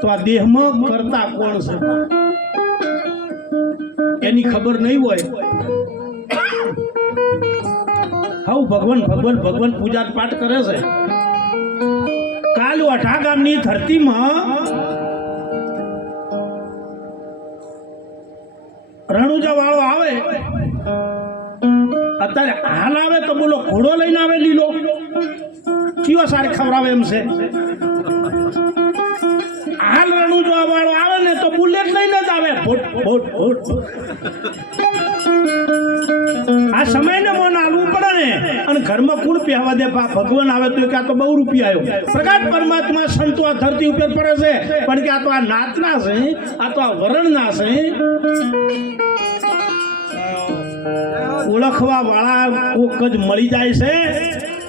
તો આ દેહમાં કરતા કોણ છે? એની ખબર નહીં હોય. હવ ભગવાન ભગવાન ભગવાન પૂજા પાઠ કરે છે. કાલ અઠા ગામની ધરતીમાં રણુજા વાળો આવે. અત્યારે હાલ આવે તો બોલો ઘોડો લઈને આવે લીલો. કયો સારી ખવડાવે એમ છે? રણુજા વાળો આવે ને તો બુલેટ લઈને જ આવે. ફૂટ ફૂટ ફૂટ મોન આવવું પડે ને. અને ઘરમાં કુણ પહેવા દે? બા ભગવાન આવે તો કે આ તો બહુ રૂપિયા આવ્યો. પ્રકાશ પરમાત્મા સંતો આ ધરતી ઉપર પડે છે. પણ કે આ તો આ નાતના છે, આ તો આ વરણના છે. ઓળખવા વાળા કોક જ મળી જાય છે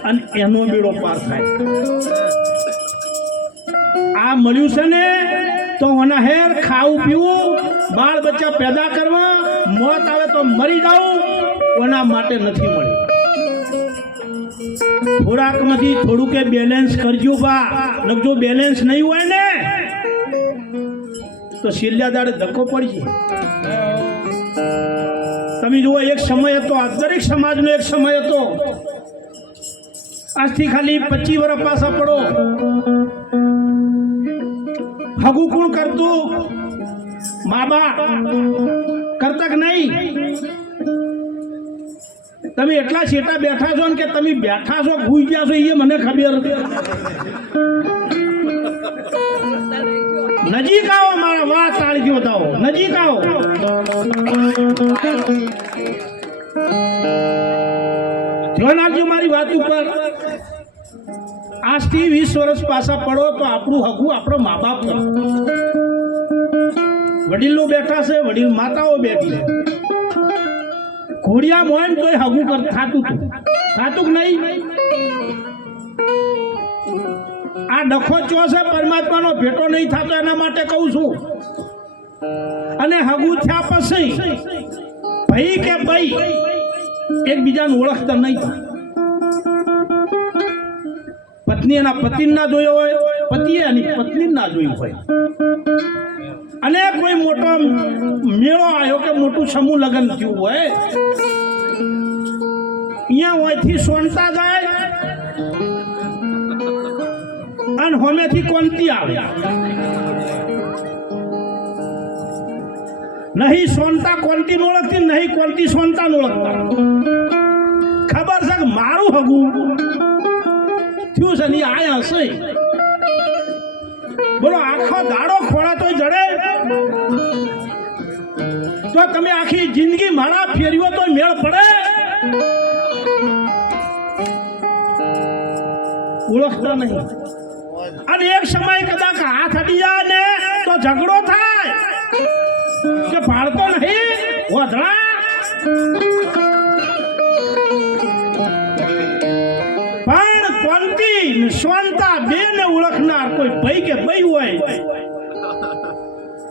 અને એનો બીડો પાર થાય. આ મળ્યું છે ને, તો ઓના હેર ખાવું પીવું, બાળ બચ્ચા પેદા કરવા, મોત આવે તો મરી જાવું ઓના માટે નથી મળ્યું. ખોરાકમાંથી થોડું કે બેલેન્સ કરજો બા. લખજો બેલેન્સ નહીં હોય ને, તો શિલ્યા દાડે ધક્કો પડી તમે જુઓ, એક સમય હતો આ દરેક સમાજનો એક સમય હતો. આજથી ખાલી પચીસ વર્ષ પાછા પડો. હગું કોણ કરતું? મા બાપ કરતક નહીં. તમે એટલા છેટા બેઠા છો ને કે તમે બેઠા છો, ભૂઈ ગયા છો એ મને ખબર. નજીક આવો મારા વાત તાળી બતાવો નજીક આવો. ધ્યાન આપજો મારી વાત ઉપર. આજથી વીસ વર્ષ પાછા પડો તો આપણું હકું આપણો મા બાપ વડીલો બેઠા છે, વડીલ માતાઓ બેઠી છે. ઘોડિયા મોહન તોય હગું કર થાતું હતું થાતું કે નહીં? આ ડખો ચો છે, પરમાત્માનો ભેટો નહીં થતો, એના માટે કહું છું. અને હગું થયા પછી, ભાઈ કે ભાઈ એકબીજાને ઓળખતા નહીં. પત્ની એના પતિને ના જોયો હોય, પતિએ એની પત્ની ના જોયું હોય. અને કોઈ મોટો મેળો આવ્યો કે મોટું સમૂહ લગ્ન થયું હોય, અહીંયા હોયથી સોનતા જાય, અને હોમેથી કોનતી આવે. નહીં સોનતા કોનતી ઓળખતી, નહીં કોનતી સોનતા ઓળખતા. ખબર છે કે મારું હગું થયું છે ને આયા હશે બોલો આખો દાડો ખોળાતો જડે તો તમે આખી જિંદગી માળા ફેરવ્યો તો મેળ પડે ઓળખતા નહીં અને એક સમય કદાચ હાથ હટી જાય ને તો ઝઘડો થાય કે ભાળતો નહીં વધડા કોંતી સ્વંતા બે ને ઓળખનાર કોઈ ભાઈ કે ભાઈ હોય.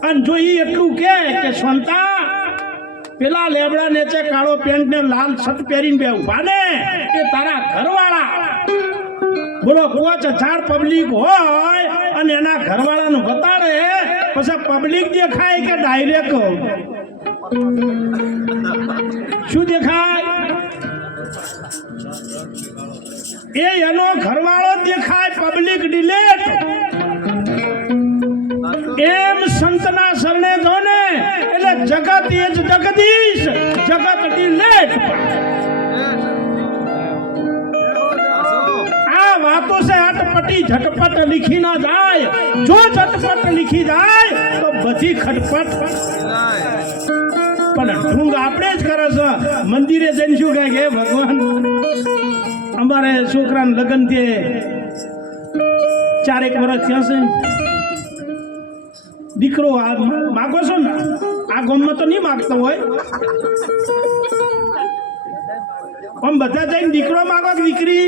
અને જો ઈ એટલું કે કે સ્વંતા પેલા લેબડા નેચે કાળો પેન્ટ ને લાલ શર્ટ પહેરીને બે ઊભા ને, એ તારા ઘરવાળા. બોલો પાંચ હજાર પબ્લિક હોય અને એના ઘરવાળાનું બતાડે પછી પબ્લિક દેખાય કે ડાયરેક્ટ શું દેખાય? એ એનો ઘરવાળો દેખાય પબ્લિક ડિલેટ એમ સંતના શરણે જો ને, એટલે જગત એ જ જગદીશ, જગત ડિલેટ આ વાતો છે અટપટી ઝટપટ લીખી ના જાય. જો ઝટપટ લીખી જાય, તો બધી ખટપટ. પણ ઢૂંગ આપણે જ કરે છે. મંદિરે જઈને શું કહે ભગવાન અમારે છોકરાને લગ્ન તે ચારેક વર્ષ થયા છે. દીકરો આ માગો છો ને, આ ગામમાં તો નહીં માગતો હોય. આમ બધા જઈને દીકરો માગો કે દીકરી?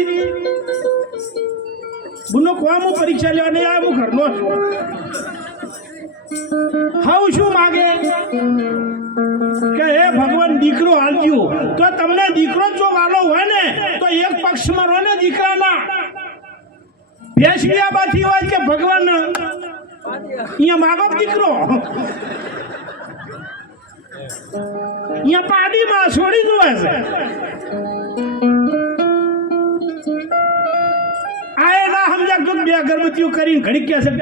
બુનો કોમ હું પરીક્ષા લેવા નહીં આવ્યો? હું ઘરનો છું. હાઉ શું માગે? કે હે ભગવાન દીકરો આલજો તો તમને દીકરો જો વાલો હોય ને, તો એક પક્ષમાં રહો ને દીકરાના. ભેંસ બાથી હોય કે ભગવાન. અહીંયા માગો દીકરો? અહીંયા પાડીમાં છોડી દો છે આ એ ના સમજા બે અગરબત્તીઓ કરીને ઘડી કે છે.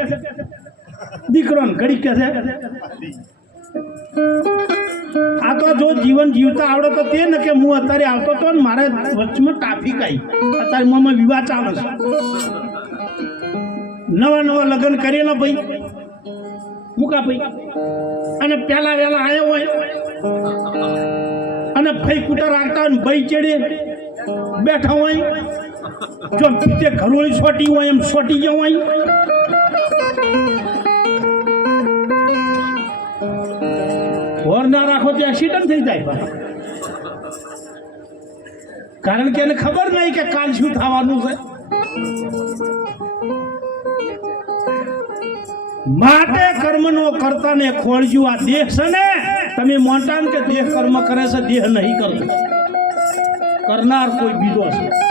દીકરો ઘડી કે છે. આ તો જો જીવન જીવતા આવડે તો તે ને કે હું અત્યારે આવતો તો ને મારે વચમાં ટ્રાફિક આવી અત્યારે મોમાં વિવાહ ચાલે છે. નવા નવા લગ્ન કરેલા ભાઈ. મૂકા ભાઈ? અને પેલા વેલા આવ્યો હોય. અને ફઈ કુટર આવતા હોય ભાઈ ચડે બેઠા હોય. જો તે ઘરોળી સોટી હોય એમ સોટી ગયો હોય. હોર ના રાખો તો એક્સિડન્ટ થઈ જાય કારણ કે એને ખબર નહીં કે કાલ શું થવાનું છે. માટે કર્મનો કરતા ને ખોળજુ આ દેહ છે ને. તમે મોટા કે દેહ કર્મ કરે છે, દેહ નહીં કરતો. કરનાર કોઈ બીજો છે